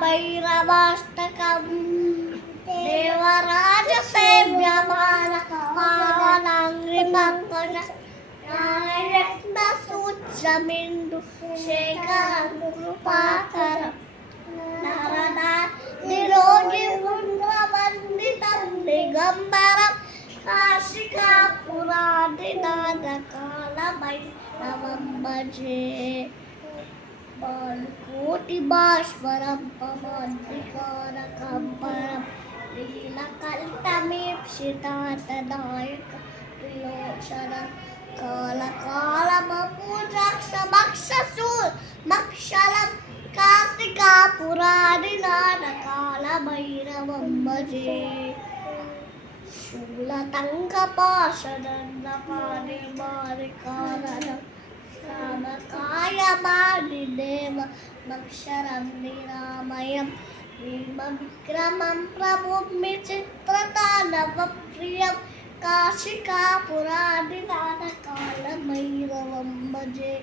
భైరవాష్టకం దేవరాజ సేవ్యమాన పావనాంగ్రి పంకజ రత్న సూత్రమిందు శేఖరం కృపాకరం నరదా నిరోగి పుండ్రవందితం దిగంబరం కాశికాపురాదినాథకాలమై నవంబజే కోటి భాస్వరం పమాద్వికారకంపరం నీలకంఠమీప్సితాతనాయక విలోచనం కాలకాలమపూజాక్షమక్షసూల్ మక్షలం కాశికాపురాదినాథకాలభైరవం భజే శూలతంకపాశదన్నపానిమానికారణం కామకాయమానిదేవ మక్షరం నిరామయం భీమ విక్రమం ప్రభుం విచిత్రతానవం ప్రియం కాశికాపురాదినాథకాలభైరవం భజే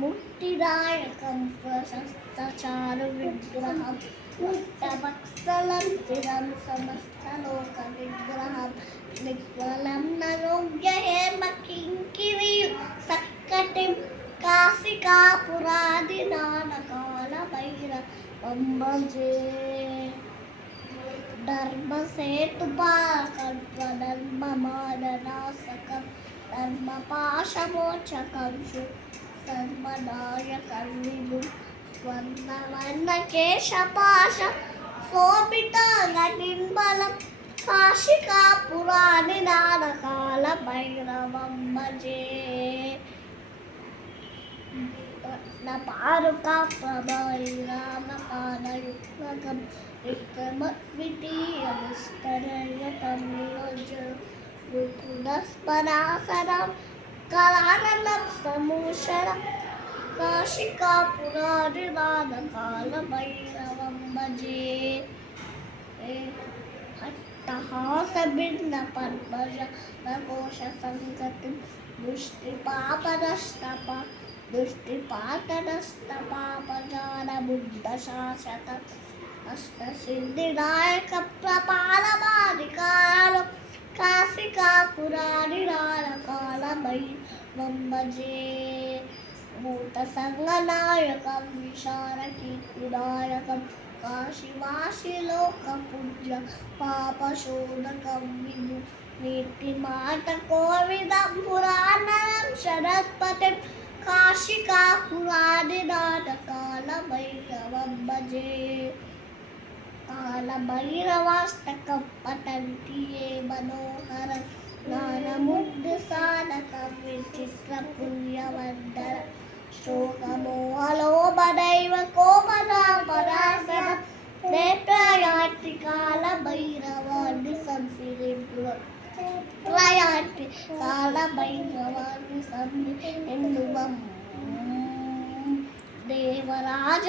ముక్తిదాయకం ప్రశస్తచారు విగ్రహం ముక్తవత్సలం చిరం సమస్తలోక విగ్రహం నిగ్వలం నరోగ్య హేమ కింకిరీ సక్కటిం కాశికాపురాదినాథకాలభైరవం భజే ధర్మసేతుపాకల్పధర్మమాననాశకం ధర్మపాశమోచకం ధర్మనాయకం విభు స్వర్ణవర్ణకేశపాశ శోభిత నటిన్బలం కాశికాపురాదినాథకాలభైరవం భజే రత్నపారుకా ప్రభైరామపాదయుగ్మకం విక్రమద్వితీయముస్తరయతం నియోజ్యం విపులస్పరాసరం కళానలం సమూషరం కాశికాపురాదినాథకాలభైరవం భజే హట్టహాసభిన్న పద్మజ నకోశ సంగతిం దుష్టిపాతనస్తపాపజాన బుద్ధశాసక అష్టసిద్ధినాయక ప్రపాలమాధికారం కాశికాపురాదినాథకాలభైరవం భజే భూత సంగనాయకం విశారకీర్తిదాయకం కాశీవాసిలోకపూజ్య పాపశోధకం విభు నీతిమాట కోవిదం పురాణం శరత్పతిం కాశికాపురాదినాథకాలభైరవం భజే కాలభైరవాష్టకం పఠంతి ఏ మనోహరం జ్ఞానముగ్ధసాధకం విచిత్రపుణ్యవందర శోకమోహలోభదైవ కోపనాపరాసరం నేత్రయాతి కాలభైరవాన్ని సంసిరింపురం ప్రయాతి కాలభైరవాన్ని సంసిరింపురం దేవరాజ